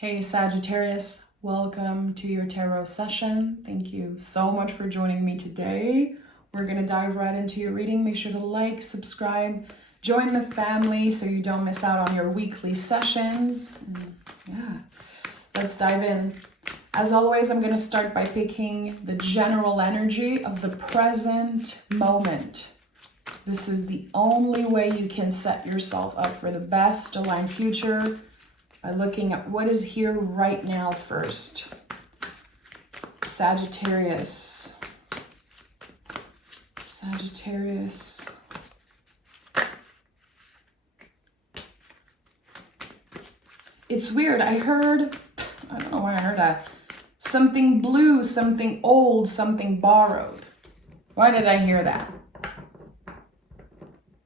Hey Sagittarius, welcome to your tarot session. Thank you so much for joining me today. We're going to dive right into your reading. Make sure to like, subscribe, join the family so you don't miss out on your weekly sessions. Let's dive in. As always, I'm going to start by picking the general energy of the present moment. This is the only way you can set yourself up for the best aligned future, by looking at what is here right now first. Sagittarius. It's weird. I don't know why I heard that. Something blue, something old, something borrowed. Why did I hear that?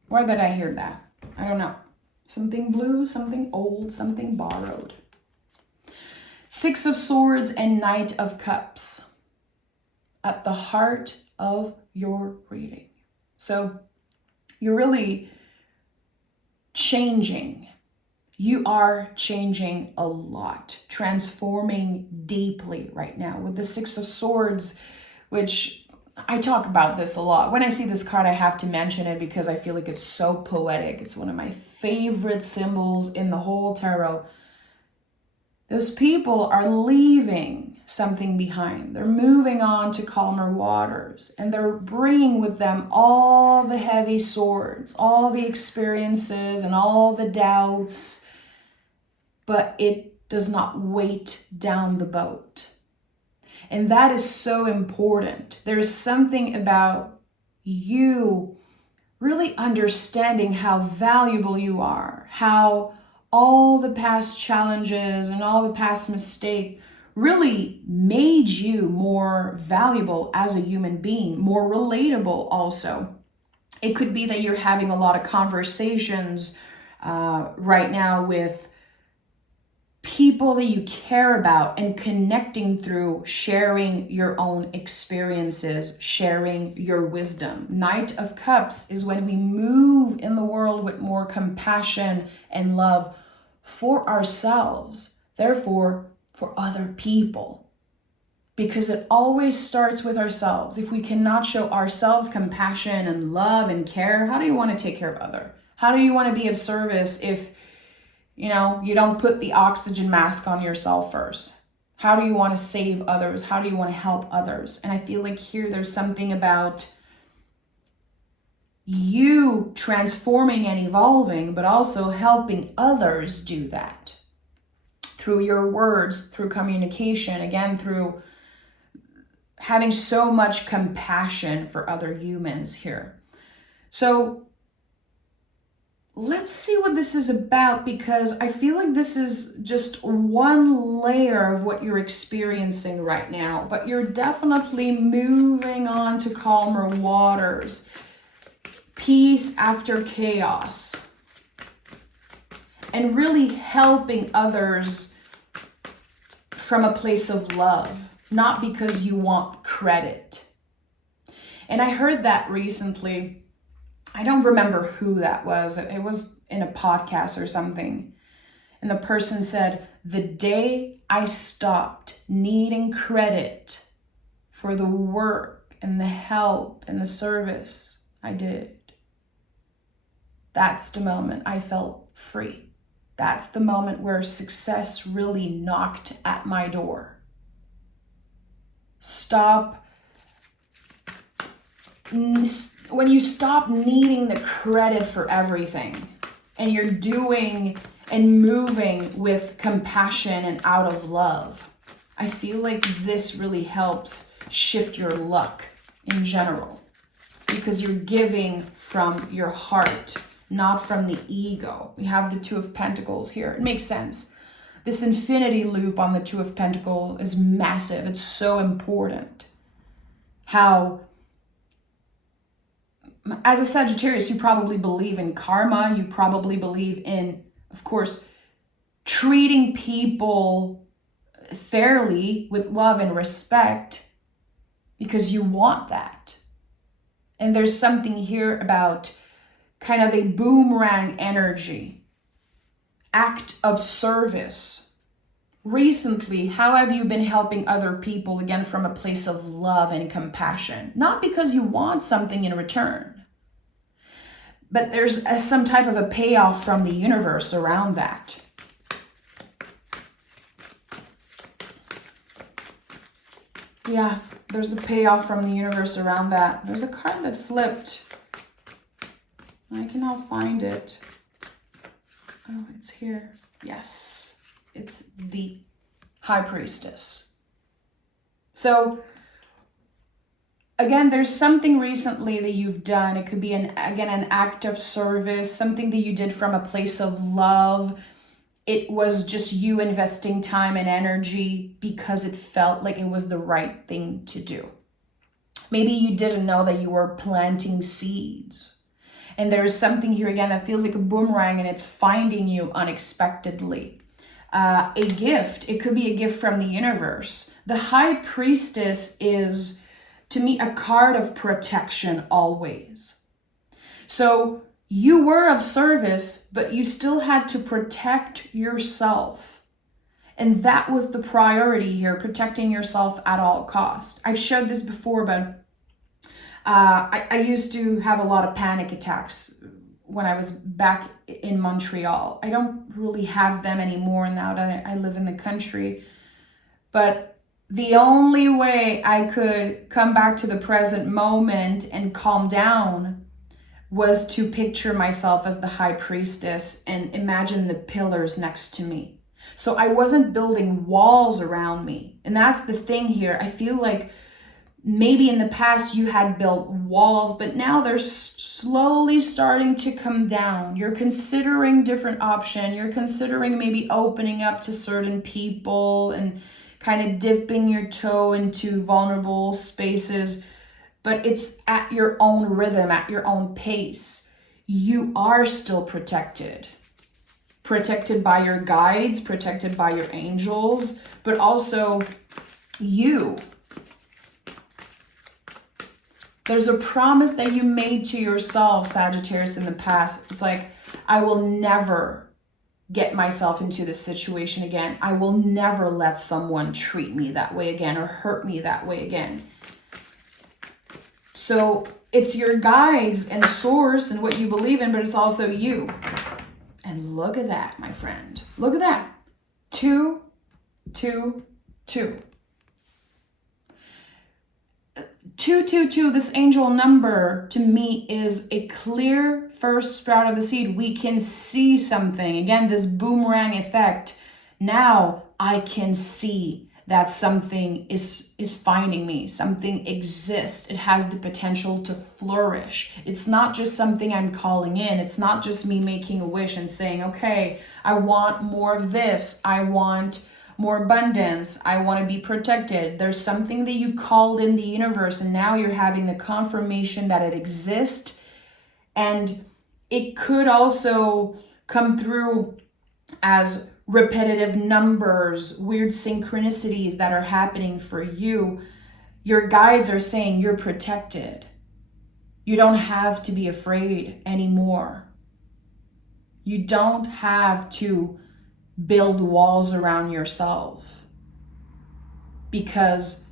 Why did I hear that? I don't know. Something blue, something old, something borrowed. Six of Swords and Knight of Cups at the heart of your reading. So you're really changing. You are changing a lot, transforming deeply right now with the Six of Swords, which I talk about this a lot. When I see this card, I have to mention it because I feel like it's so poetic. It's one of my favorite symbols in the whole tarot. Those people are leaving something behind. They're moving on to calmer waters, and they're bringing with them all the heavy swords, all the experiences and all the doubts, but it does not weight down the boat. And that is so important. There's something about you really understanding how valuable you are, how all the past challenges and all the past mistakes really made you more valuable as a human being, more relatable also. It could be that you're having a lot of conversations right now with people that you care about and connecting through sharing your own experiences, sharing your wisdom. Knight of Cups is when we move in the world with more compassion and love for ourselves, therefore for other people. Because it always starts with ourselves. If we cannot show ourselves compassion and love and care, how do you want to take care of others? How do you want to be of service if you don't put the oxygen mask on yourself first? How do you want to save others? How do you want to help others? And I feel like here there's something about you transforming and evolving, but also helping others do that through your words, through communication, again, through having so much compassion for other humans here. So let's see what this is about, because I feel like this is just one layer of what you're experiencing right now, but you're definitely moving on to calmer waters. Peace after chaos. And really helping others from a place of love, not because you want credit. And I heard that recently. I don't remember who that was. It was in a podcast or something. And the person said, the day I stopped needing credit for the work and the help and the service I did, that's the moment I felt free. That's the moment where success really knocked at my door. When you stop needing the credit for everything and you're doing and moving with compassion and out of love, I feel like this really helps shift your luck in general, because you're giving from your heart, not from the ego. We have the Two of Pentacles here. It makes sense. This infinity loop on the Two of Pentacles is massive. It's so important. How as a Sagittarius, you probably believe in karma. You probably believe in, of course, treating people fairly with love and respect because you want that. And there's something here about kind of a boomerang energy, act of service, recently, how have you been helping other people, again, from a place of love and compassion? Not because you want something in return, but there's some type of a payoff from the universe around that. Yeah, there's a payoff from the universe around that. There's a card that flipped. I cannot find it. Oh, it's here. Yes, it's the High Priestess. So, again, there's something recently that you've done. It could be, an act of service, something that you did from a place of love. It was just you investing time and energy because it felt like it was the right thing to do. Maybe you didn't know that you were planting seeds. And there's something here again that feels like a boomerang and it's finding you unexpectedly. A gift, it could be a gift from the universe. The High Priestess is, to me, a card of protection always. So you were of service, but you still had to protect yourself. And that was the priority here, protecting yourself at all costs. I've shared this before, but I used to have a lot of panic attacks when I was back in Montreal. I don't really have them anymore now that I live in the country. But the only way I could come back to the present moment and calm down was to picture myself as the High Priestess and imagine the pillars next to me. So I wasn't building walls around me. And that's the thing here. I feel like maybe in the past you had built walls, but now they're slowly starting to come down. You're considering different options. You're considering maybe opening up to certain people and kind of dipping your toe into vulnerable spaces. But it's at your own rhythm, at your own pace. You are still protected. Protected by your guides, protected by your angels, but also you. There's a promise that you made to yourself, Sagittarius, in the past. It's like, I will never get myself into this situation again. I will never let someone treat me that way again or hurt me that way again. So it's your guides and source and what you believe in, but it's also you. And look at that, my friend. Look at that. 2, 2, 2. 222, this angel number to me is a clear first sprout of the seed. We can see something. Again, this boomerang effect. Now I can see that something is finding me. Something exists. It has the potential to flourish. It's not just something I'm calling in. It's not just me making a wish and saying, okay, I want more of this. I want more abundance. I want to be protected. There's something that you called in the universe, and now you're having the confirmation that it exists. And it could also come through as repetitive numbers, weird synchronicities that are happening for you. Your guides are saying you're protected. You don't have to be afraid anymore. You don't have to build walls around yourself because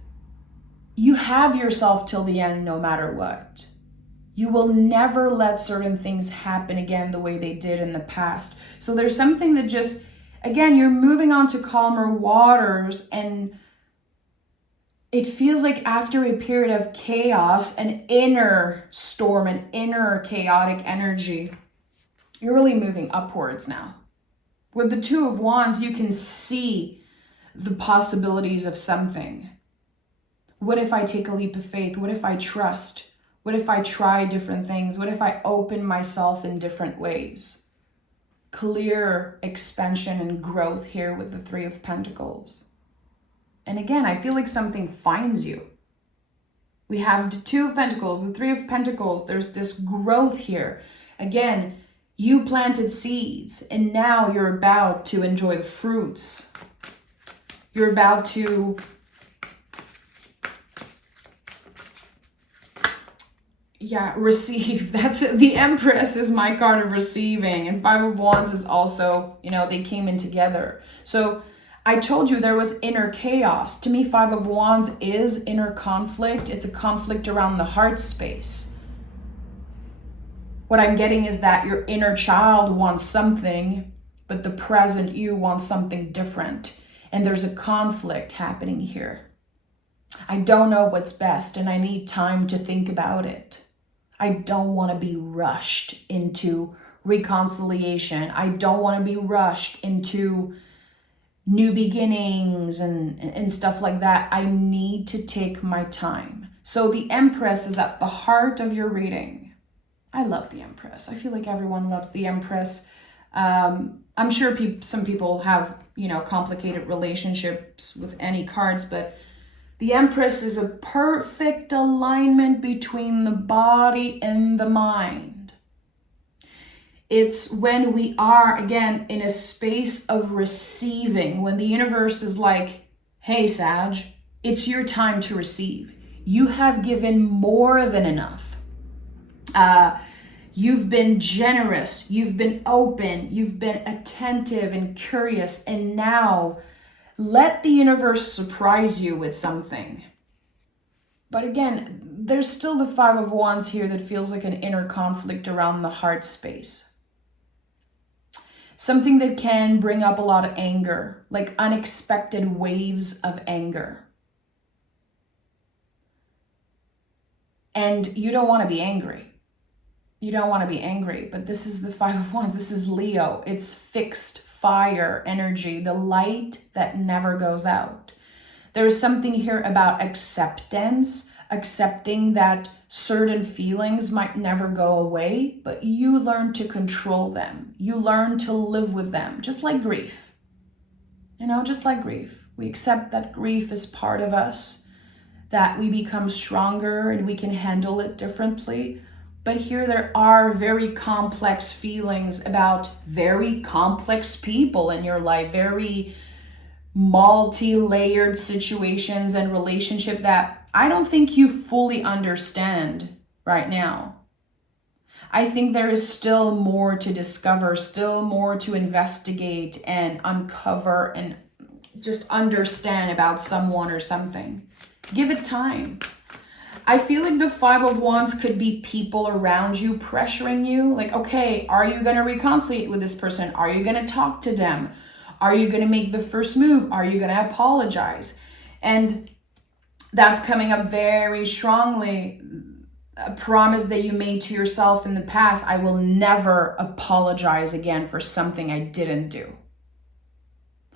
you have yourself till the end no matter what. You will never let certain things happen again the way they did in the past. So there's something that just, again, you're moving on to calmer waters, and it feels like after a period of chaos, an inner storm, an inner chaotic energy, you're really moving upwards now. With the Two of Wands, you can see the possibilities of something. What if I take a leap of faith? What if I trust? What if I try different things? What if I open myself in different ways? Clear expansion and growth here with the Three of Pentacles. And again, I feel like something finds you. We have the Two of Pentacles, the Three of Pentacles. There's this growth here. Again, you planted seeds, and now you're about to enjoy the fruits. You're about to receive. That's it. The Empress is my card of receiving, and Five of Wands is also, they came in together. So I told you there was inner chaos. To me, Five of Wands is inner conflict. It's a conflict around the heart space. What I'm getting is that your inner child wants something, but the present you wants something different. And there's a conflict happening here. I don't know what's best, and I need time to think about it. I don't want to be rushed into reconciliation. I don't want to be rushed into new beginnings and stuff like that. I need to take my time. So the Empress is at the heart of your reading. I love the Empress. I feel like everyone loves the Empress. I'm sure some people have, complicated relationships with any cards, but the Empress is a perfect alignment between the body and the mind. It's when we are, again, in a space of receiving, when the universe is like, hey, Sag, it's your time to receive. You have given more than enough. You've been generous, you've been open, you've been attentive and curious, and now let the universe surprise you with something. But again, there's still the Five of Wands here that feels like an inner conflict around the heart space. Something that can bring up a lot of anger, like unexpected waves of anger. And you don't want to be angry. You don't want to be angry, but this is the Five of Wands. This is Leo. It's fixed fire energy, the light that never goes out. There's something here about acceptance, accepting that certain feelings might never go away, but you learn to control them. You learn to live with them, just like grief. Just like grief. We accept that grief is part of us, that we become stronger and we can handle it differently. But here there are very complex feelings about very complex people in your life, very multi-layered situations and relationship that I don't think you fully understand right now. I think there is still more to discover, still more to investigate and uncover and just understand about someone or something. Give it time. I feel like the Five of Wands could be people around you pressuring you. Like, okay, are you going to reconcile with this person? Are you going to talk to them? Are you going to make the first move? Are you going to apologize? And that's coming up very strongly. A promise that you made to yourself in the past. I will never apologize again for something I didn't do.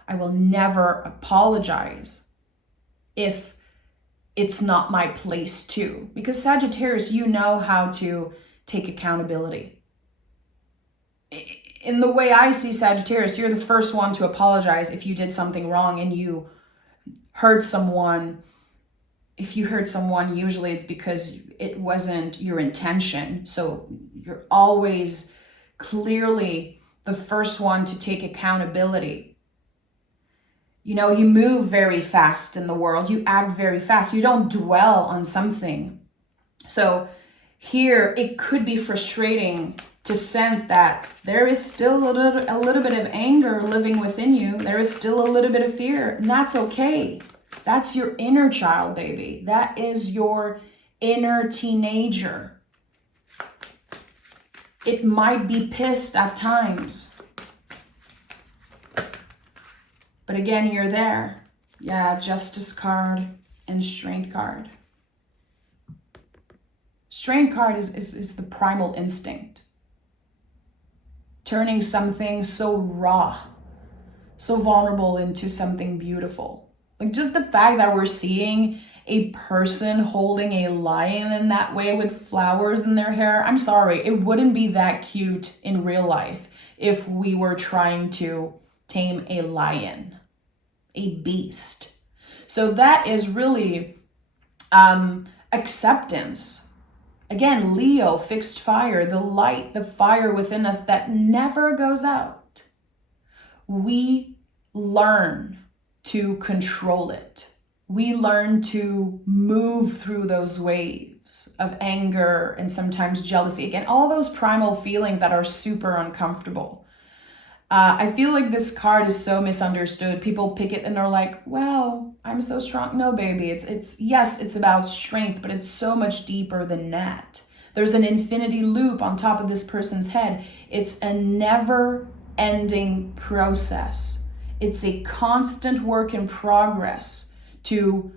I will never apologize if it's not my place to. Because Sagittarius, you know how to take accountability. In the way I see Sagittarius, you're the first one to apologize if you did something wrong and you hurt someone. If you hurt someone, usually it's because it wasn't your intention. So you're always clearly the first one to take accountability. You move very fast in the world. You act very fast. You don't dwell on something. So here, it could be frustrating to sense that there is still a little bit of anger living within you. There is still a little bit of fear, and that's okay. That's your inner child, baby. That is your inner teenager. It might be pissed at times. But again, you're there. Yeah, Justice card and Strength card. Strength card is the primal instinct. Turning something so raw, so vulnerable into something beautiful. Like just the fact that we're seeing a person holding a lion in that way with flowers in their hair. I'm sorry, it wouldn't be that cute in real life if we were trying to tame a lion, a beast. So that is really acceptance. Again, Leo, fixed fire, the light, the fire within us that never goes out. We learn to control it. We learn to move through those waves of anger and sometimes jealousy. Again, all those primal feelings that are super uncomfortable. I feel like this card is so misunderstood. People pick it and they're like, wow, I'm so strong. No, baby, it's yes, it's about strength, but it's so much deeper than that. There's an infinity loop on top of this person's head. It's a never ending process. It's a constant work in progress to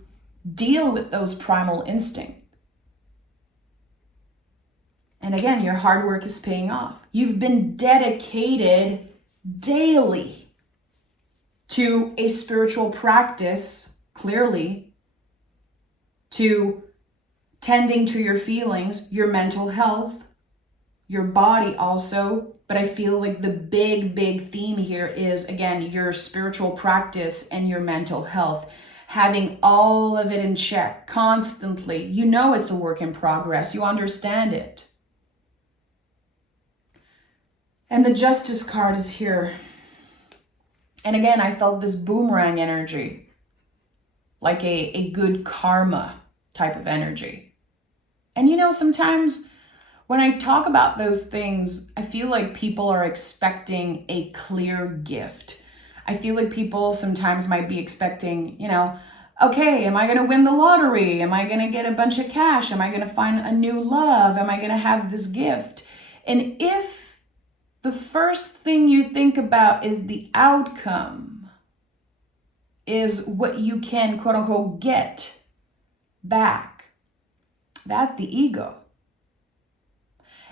deal with those primal instincts. And again, your hard work is paying off. You've been dedicated daily to a spiritual practice, clearly, to tending to your feelings, your mental health, your body also. But I feel like the big theme here is, again, your spiritual practice and your mental health. Having all of it in check constantly. You know it's a work in progress. You understand it. And the Justice card is here. And again, I felt this boomerang energy, like a good karma type of energy. And you know, sometimes when I talk about those things, I feel like people are expecting a clear gift. I feel like people sometimes might be expecting, you know, okay, am I going to win the lottery? Am I going to get a bunch of cash? Am I going to find a new love? Am I going to have this gift? And if the first thing you think about is the outcome, is what you can, quote unquote, get back, that's the ego.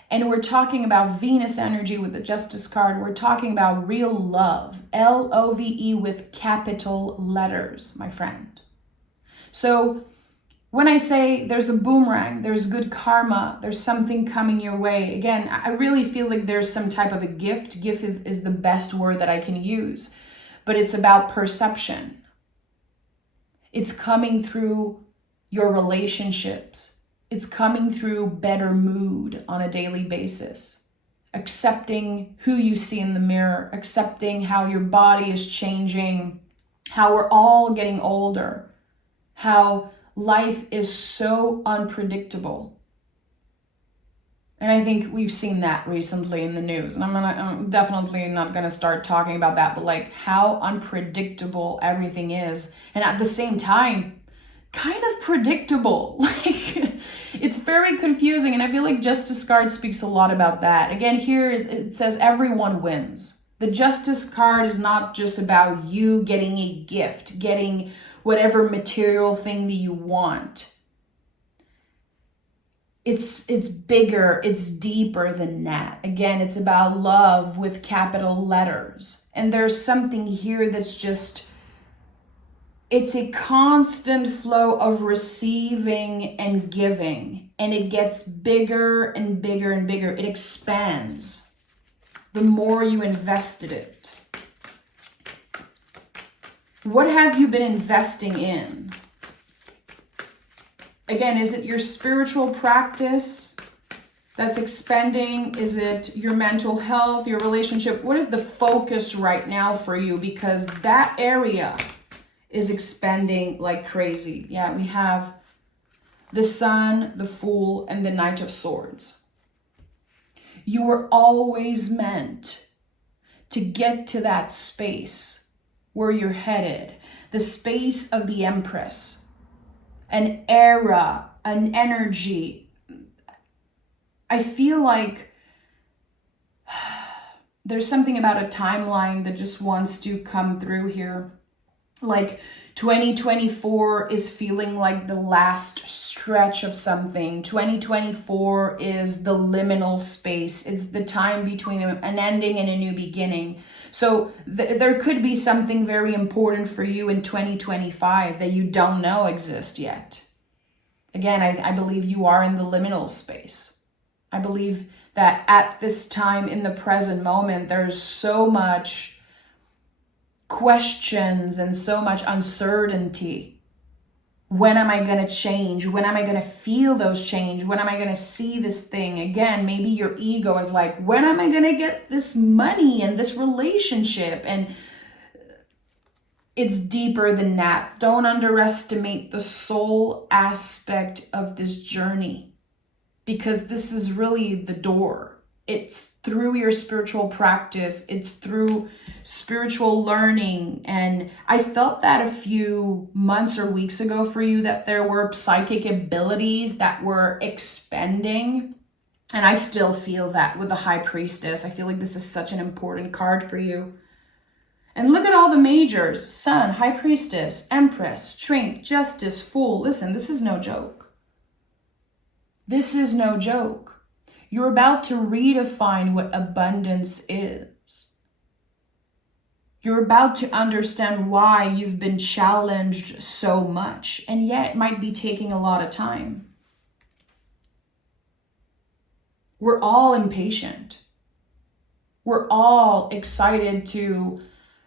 And we're talking about Venus energy with the Justice card. We're talking about real love, Love with capital letters, my friend. So when I say there's a boomerang, there's good karma, there's something coming your way, again, I really feel like there's some type of a gift. Gift is the best word that I can use, but it's about perception. It's coming through your relationships. It's coming through better mood on a daily basis. Accepting who you see in the mirror, accepting how your body is changing, how we're all getting older, how life is so unpredictable. And I think we've seen that recently in the news. And I'm definitely not gonna start talking about that, but like how unpredictable everything is. And at the same time, kind of predictable. Like it's very confusing. And I feel like Justice card speaks a lot about that. Again, here it says everyone wins. The Justice card is not just about you getting a gift, getting whatever material thing that you want. It's bigger, it's deeper than that. Again, it's about love with capital letters. And there's something here that's just, it's a constant flow of receiving and giving. And it gets bigger and bigger and bigger. It expands the more you invested it. What have you been investing in? Again, is it your spiritual practice that's expanding? Is it your mental health, your relationship? What is the focus right now for you? Because that area is expanding like crazy. Yeah, we have the Sun, the Fool, and the Knight of Swords. You were always meant to get to that space where you're headed, the space of the Empress. An era, an energy. I feel like there's something about a timeline that just wants to come through here. Like 2024 is feeling like the last stretch of something. 2024 is the liminal space. It's the time between an ending and a new beginning. So there could be something very important for you in 2025 that you don't know exist yet. Again, I believe you are in the liminal space. I believe that at this time in the present moment, there's so much questions and so much uncertainty. When am I going to change? When am I going to feel those change? When am I going to see this thing? Again, maybe your ego is like, when am I going to get this money and this relationship? And it's deeper than that. Don't underestimate the soul aspect of this journey, because this is really the door. It's through your spiritual practice. It's through spiritual learning. And I felt that a few months or weeks ago for you, that there were psychic abilities that were expanding. And I still feel that with the High Priestess. I feel like this is such an important card for you. And look at all the majors: Sun, High Priestess, Empress, Strength, Justice, Fool. Listen, this is no joke. This is no joke. You're about to redefine what abundance is. You're about to understand why you've been challenged so much, and yet it might be taking a lot of time. We're all impatient. We're all excited to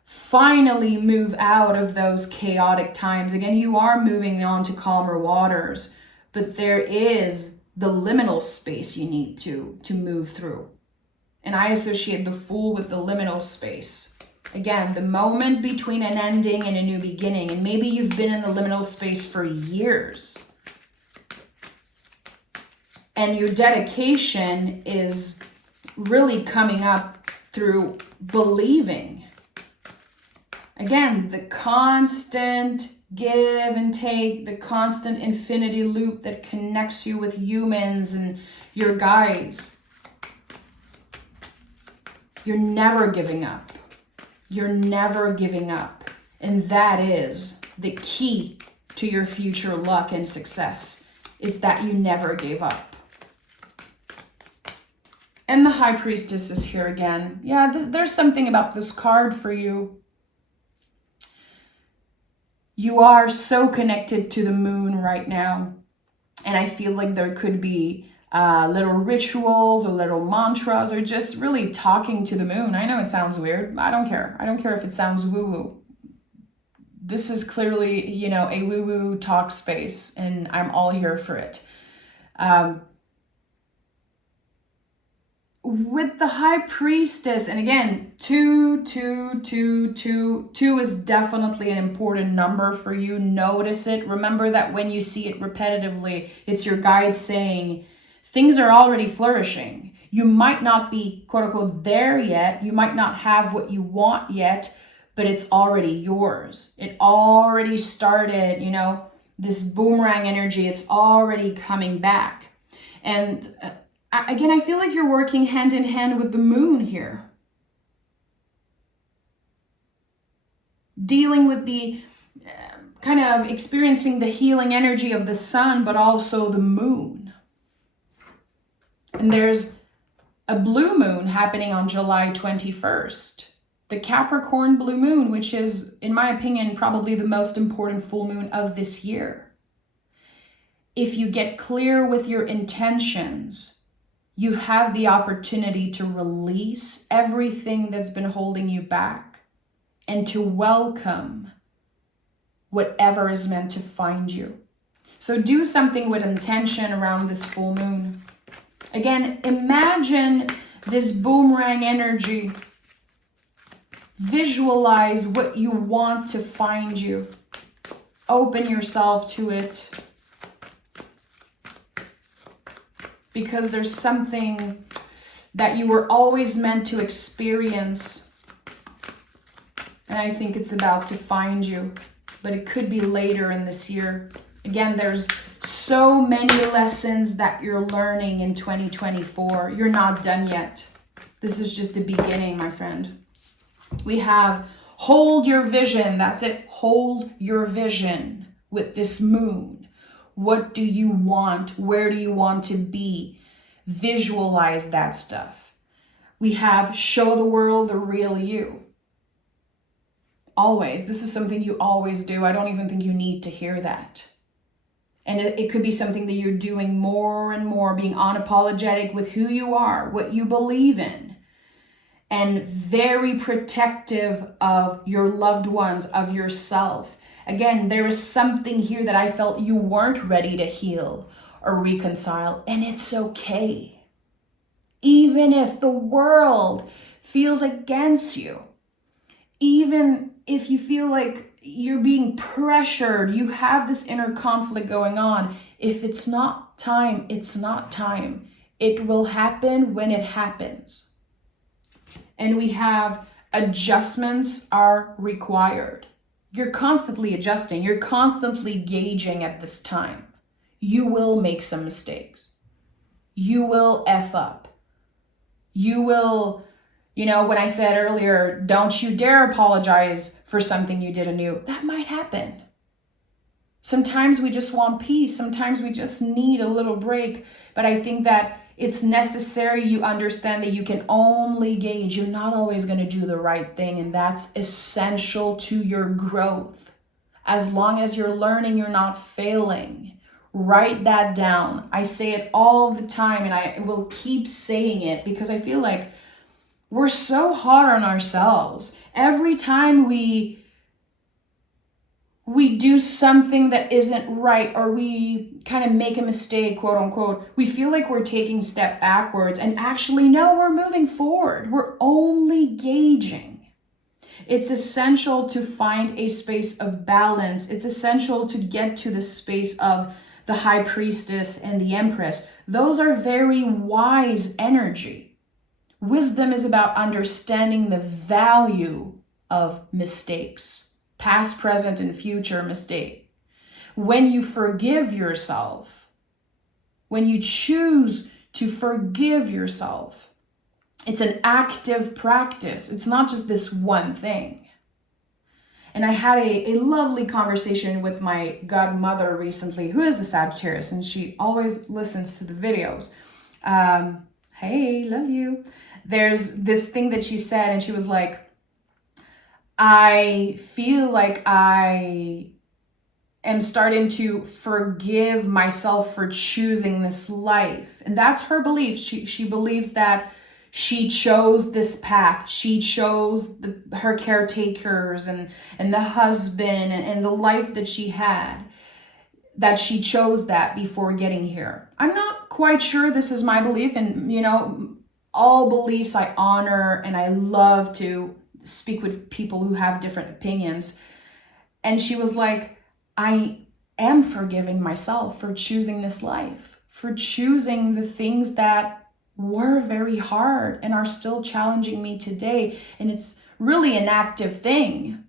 finally move out of those chaotic times. Again, you are moving on to calmer waters, but there is the liminal space you need to move through. And I associate the Fool with the liminal space. Again, the moment between an ending and a new beginning. And maybe you've been in the liminal space for years. And your dedication is really coming up through believing. Again, the constant give and take, the constant infinity loop that connects you with humans and your guides. You're never giving up. You're never giving up. And that is the key to your future luck and success. It's that you never gave up. And the High Priestess is here again. Yeah, there's something about this card for you. You are so connected to the moon right now. And I feel like there could be little rituals or little mantras or just really talking to the moon. I know it sounds weird. I don't care. I don't care if it sounds woo-woo. This is clearly, a woo-woo talk space, and I'm all here for it. With the High Priestess, and again, 2 is definitely an important number for you. Notice it. Remember that when you see it repetitively, it's your guide saying things are already flourishing. You might not be, quote unquote, there yet. You might not have what you want yet, but it's already yours. It already started, this boomerang energy. It's already coming back. And again, I feel like you're working hand in hand with the moon here. Dealing with the kind of experiencing the healing energy of the sun, but also the moon. And there's a blue moon happening on July 21st. The Capricorn blue moon, which is, in my opinion, probably the most important full moon of this year. If you get clear with your intentions, you have the opportunity to release everything that's been holding you back and to welcome whatever is meant to find you. So do something with intention around this full moon. Again, imagine this boomerang energy. Visualize what you want to find you. Open yourself to it. Because there's something that you were always meant to experience. And I think it's about to find you. But it could be later in this year. Again, there's so many lessons that you're learning in 2024. You're not done yet. This is just the beginning, my friend. We have hold your vision. That's it. Hold your vision with this moon. What do you want? Where do you want to be? Visualize that stuff. We have show the world the real you. Always. This is something you always do. I don't even think you need to hear that. And it could be something that you're doing more and more, being unapologetic with who you are, what you believe in, and very protective of your loved ones, of yourself. Again, there is something here that I felt you weren't ready to heal or reconcile, and it's okay. Even if the world feels against you, even if you feel like you're being pressured, you have this inner conflict going on. If it's not time, it's not time. It will happen when it happens. And we have adjustments are required. You're constantly adjusting. You're constantly gauging at this time. You will make some mistakes. You will F up. You will, when I said earlier, don't you dare apologize for something you did anew. That might happen. Sometimes we just want peace. Sometimes we just need a little break. But I think that it's necessary you understand that you can only gauge. You're not always going to do the right thing. And that's essential to your growth. As long as you're learning, you're not failing. Write that down. I say it all the time, and I will keep saying it because I feel like we're so hard on ourselves. Every time we do something that isn't right, or we kind of make a mistake, quote unquote, we feel like we're taking a step backwards, and actually, no, we're moving forward. We're only gauging. It's essential to find a space of balance. It's essential to get to the space of the High Priestess and the Empress. Those are very wise energy. Wisdom is about understanding the value of mistakes. Past, present, and future mistake. When you forgive yourself, when you choose to forgive yourself, it's an active practice. It's not just this one thing. And I had a lovely conversation with my godmother recently, who is a Sagittarius, and she always listens to the videos. Hey, love you. There's this thing that she said, and she was like, I feel like I am starting to forgive myself for choosing this life. And that's her belief. She believes that she chose this path. She chose her caretakers and the husband and the life that she had. That she chose that before getting here. I'm not quite sure this is my belief. And, all beliefs I honor, and I love to speak with people who have different opinions. And she was like, I am forgiving myself for choosing this life, for choosing the things that were very hard and are still challenging me today. And it's really an active thing.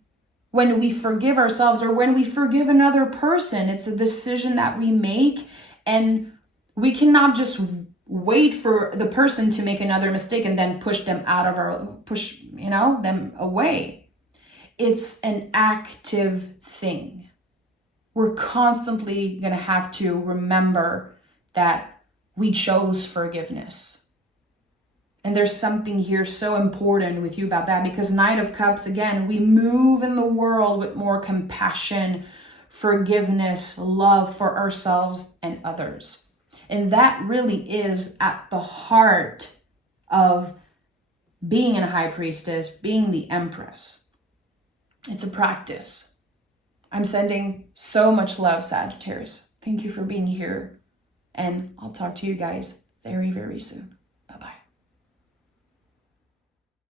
When we forgive ourselves or when we forgive another person, it's a decision that we make, and we cannot just wait for the person to make another mistake and then push them them away. It's an active thing. We're constantly going to have to remember that we chose forgiveness. And there's something here so important with you about that, because Knight of Cups, again, we move in the world with more compassion, forgiveness, love for ourselves and others. And that really is at the heart of being a High Priestess, being the Empress. It's a practice. I'm sending so much love, Sagittarius. Thank you for being here. And I'll talk to you guys very, very soon.